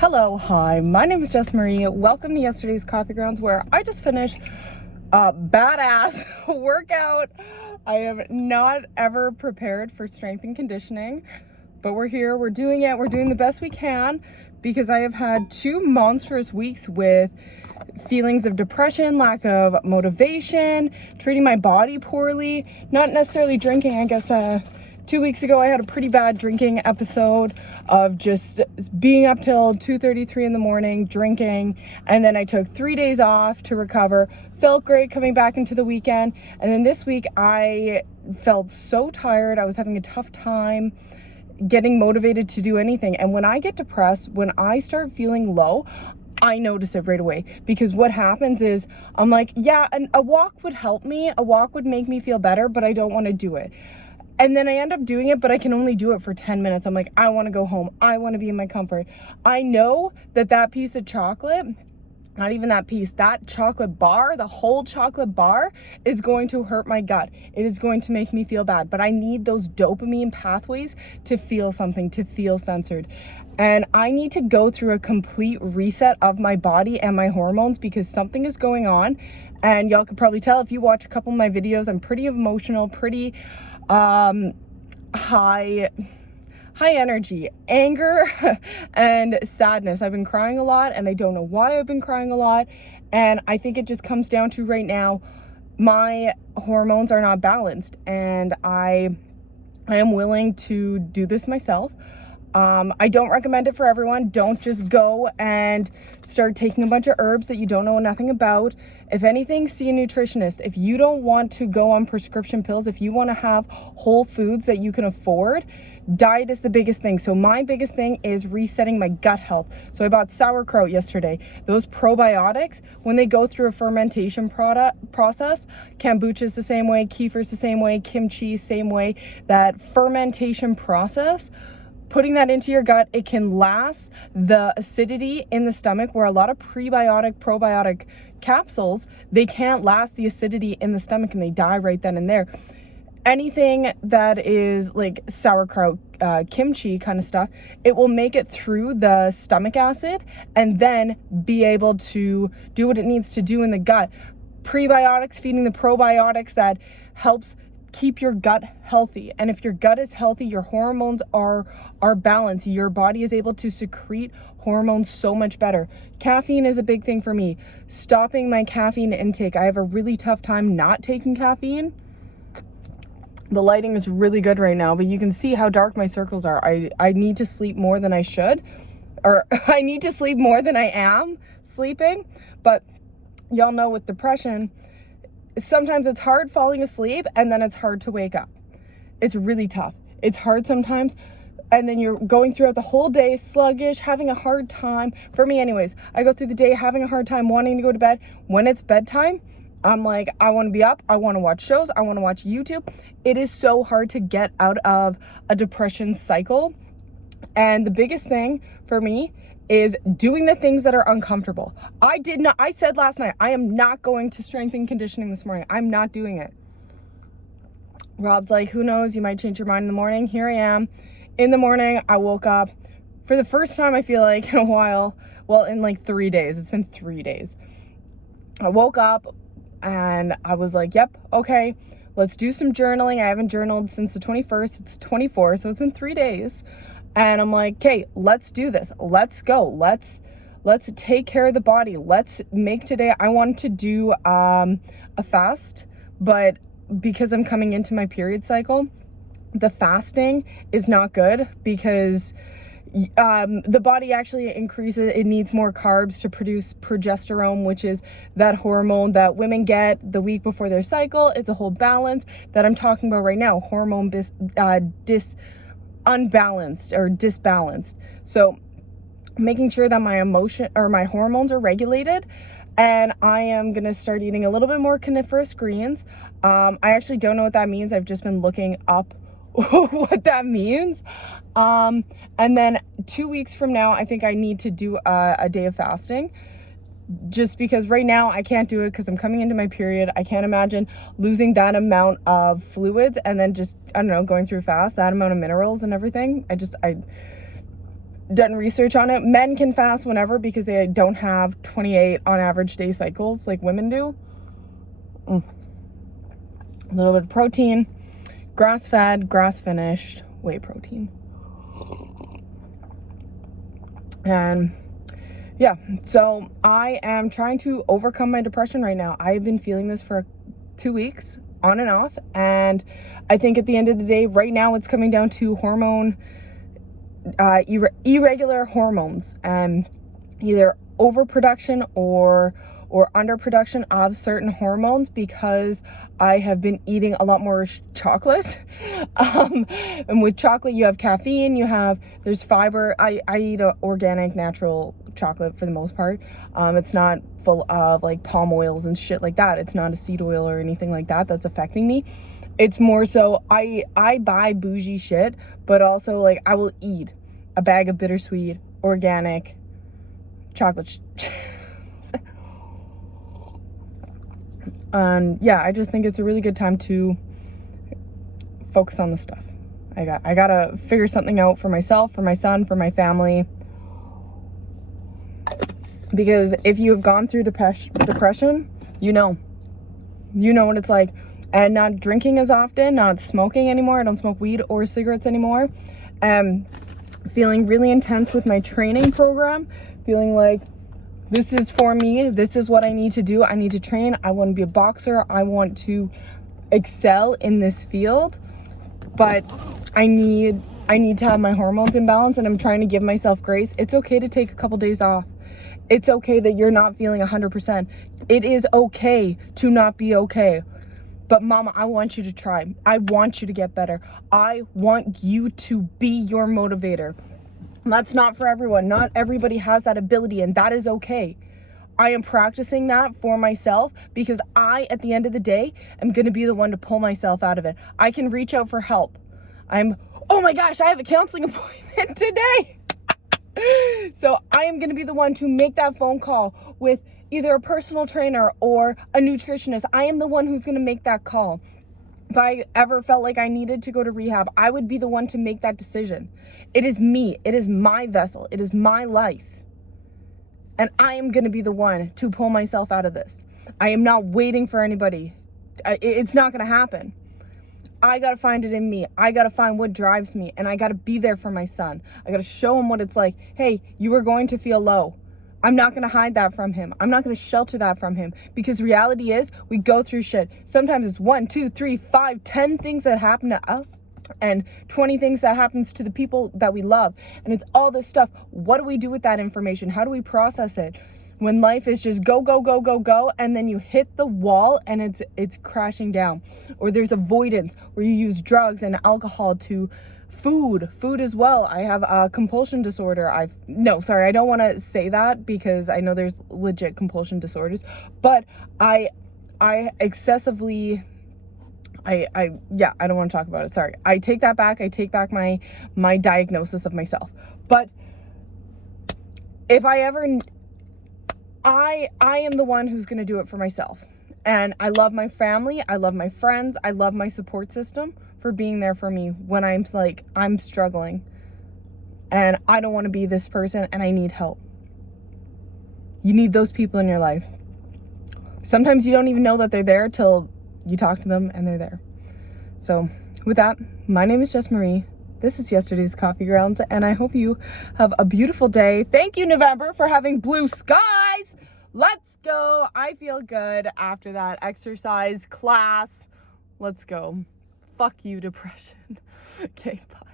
Hello, hi, my name is Jess Marie. Welcome to yesterday's Coffee Grounds, where I just finished a badass workout. I have not ever prepared for strength and conditioning, but we're here, we're doing it, we're doing the best we can, because I have had 2 monstrous weeks with feelings of depression, lack of motivation, treating my body poorly, not necessarily drinking. I guess 2 weeks ago I had a pretty bad drinking episode of just being up till 2:33 in the morning drinking, and then I took 3 days off to recover. Felt great coming back into the weekend, and then this week I felt so tired. I was having a tough time getting motivated to do anything. And when I get depressed, when I start feeling low, I notice it right away, because what happens is I'm like, yeah, a walk would help me. A walk would make me feel better, but I don't want to do it. And then I end up doing it, but I can only do it for 10 minutes. I'm like, I want to go home. I want to be in my comfort. I know that piece of chocolate, not even that piece, that chocolate bar, the whole chocolate bar is going to hurt my gut. It is going to make me feel bad, but I need those dopamine pathways to feel something, to feel censored. And I need to go through a complete reset of my body and my hormones, because something is going on. And y'all could probably tell if you watch a couple of my videos, I'm pretty emotional, pretty high energy, anger and sadness. I've been crying a lot, and I don't know why I've been crying a lot. And I think it just comes down to right now, my hormones are not balanced, and I am willing to do this myself. I don't recommend it for everyone. Don't just go and start taking a bunch of herbs that you don't know nothing about. If anything, see a nutritionist. If you don't want to go on prescription pills, if you want to have whole foods that you can afford, diet is the biggest thing. So my biggest thing is resetting my gut health. So I bought sauerkraut yesterday. Those probiotics, when they go through a fermentation process, kombucha is the same way, kefir is the same way, kimchi same way, that fermentation process, putting that into your gut, it can last the acidity in the stomach, where a lot of prebiotic, probiotic capsules, they can't last the acidity in the stomach and they die right then and there. Anything that is like sauerkraut, kimchi kind of stuff, it will make it through the stomach acid and then be able to do what it needs to do in the gut. Prebiotics feeding the probiotics, that helps keep your gut healthy. And if your gut is healthy, your hormones are balanced. Your body is able to secrete hormones so much better. Caffeine is a big thing for me. Stopping my caffeine intake. I have a really tough time not taking caffeine. The lighting is really good right now, but you can see how dark my circles are. I need to sleep more than I should, or I need to sleep more than I am sleeping. But y'all know with depression, sometimes it's hard falling asleep, and then it's hard to wake up. It's really tough. It's hard sometimes, and then you're going throughout the whole day sluggish, having a hard time. For me anyways, I go through the day having a hard time wanting to go to bed. When it's bedtime, I'm like, I want to be up, I want to watch shows, I want to watch YouTube. It is so hard to get out of a depression cycle. And the biggest thing for me is doing the things that are uncomfortable. I said last night, I am not going to strength and conditioning this morning. I'm not doing it. Rob's like, who knows, you might change your mind in the morning. Here I am. In the morning, I woke up for the first time, I feel like, in a while. Well, in like 3 days. It's been 3 days. I woke up and I was like, yep, okay, let's do some journaling. I haven't journaled since the 21st. It's 24, so it's been 3 days. And I'm like, okay, let's do this. Let's go. Let's take care of the body. Let's make today. I wanted to do a fast, but because I'm coming into my period cycle, the fasting is not good, because the body actually increases, it needs more carbs to produce progesterone, which is that hormone that women get the week before their cycle. It's a whole balance that I'm talking about right now, hormone unbalanced or disbalanced. So making sure that my hormones are regulated, and I am going to start eating a little bit more coniferous greens. I actually don't know what that means. I've just been looking up what that means. And then 2 weeks from now, I think I need to do a day of fasting, just because right now I can't do it because I'm coming into my period. I can't imagine losing that amount of fluids and then just, I don't know, going through fast, that amount of minerals and everything. done research on it. Men can fast whenever because they don't have 28 on average day cycles like women do. A little bit of protein, grass-fed, grass-finished, whey protein. And yeah, so I am trying to overcome my depression right now. I've been feeling this for 2 weeks on and off, and I think at the end of the day, right now it's coming down to irregular hormones, and either overproduction or underproduction of certain hormones, because I have been eating a lot more chocolate. And with chocolate, you have caffeine, there's fiber. I eat organic, natural chocolate for the most part. It's not full of like palm oils and shit like that. It's not a seed oil or anything like that that's affecting me. It's more so I buy bougie shit, but also like I will eat a bag of bittersweet, organic chocolate and yeah, I just think it's a really good time to focus on the stuff. I gotta figure something out for myself, for my son, for my family. Because if you have gone through depression, you know what it's like. And not drinking as often, not smoking anymore. I don't smoke weed or cigarettes anymore. Feeling really intense with my training program, feeling like this is for me. This is what I need to do. I need to train. I want to be a boxer. I want to excel in this field, but I need to have my hormones in balance, and I'm trying to give myself grace. It's okay to take a couple days off. It's okay that you're not feeling 100%. It is okay to not be okay. But mama, I want you to try. I want you to get better. I want you to be your motivator. That's not for everyone. Not everybody has that ability, and that is okay. I am practicing that for myself because I, at the end of the day, am going to be the one to pull myself out of it. I can reach out for help. Oh my gosh, I have a counseling appointment today. So I am going to be the one to make that phone call with either a personal trainer or a nutritionist. I am the one who's going to make that call. If I ever felt like I needed to go to rehab, I would be the one to make that decision. It is me. It is my vessel. It is my life. And I am going to be the one to pull myself out of this. I am not waiting for anybody. It's not going to happen. I got to find it in me. I got to find what drives me, and I got to be there for my son. I got to show him what it's like. Hey, you are going to feel low. I'm not going to hide that from him. I'm not going to shelter that from him, because reality is we go through shit. Sometimes it's 1, 2, 3, 5, 10 things that happen to us and 20 things that happens to the people that we love. And it's all this stuff. What do we do with that information? How do we process it? When life is just go, go, go, go, go, and then you hit the wall and it's crashing down. Or there's avoidance where you use drugs and alcohol to food as well. I have a compulsion disorder. I don't want to say that because I know there's legit compulsion disorders, but I excessively, I don't want to talk about it. Sorry. I take that back. I take back my diagnosis of myself. But if I ever, I am the one who's going to do it for myself. And I love my family. I love my friends. I love my support system for being there for me when I'm struggling and I don't want to be this person and I need help. You need those people in your life. Sometimes you don't even know that they're there till you talk to them and they're there. So with that, my name is Jess Marie. This is yesterday's Coffee Grounds, and I hope you have a beautiful day. Thank you, November, for having blue skies. Let's go. I feel good after that exercise class. Let's go. Fuck you, depression. Okay, bye.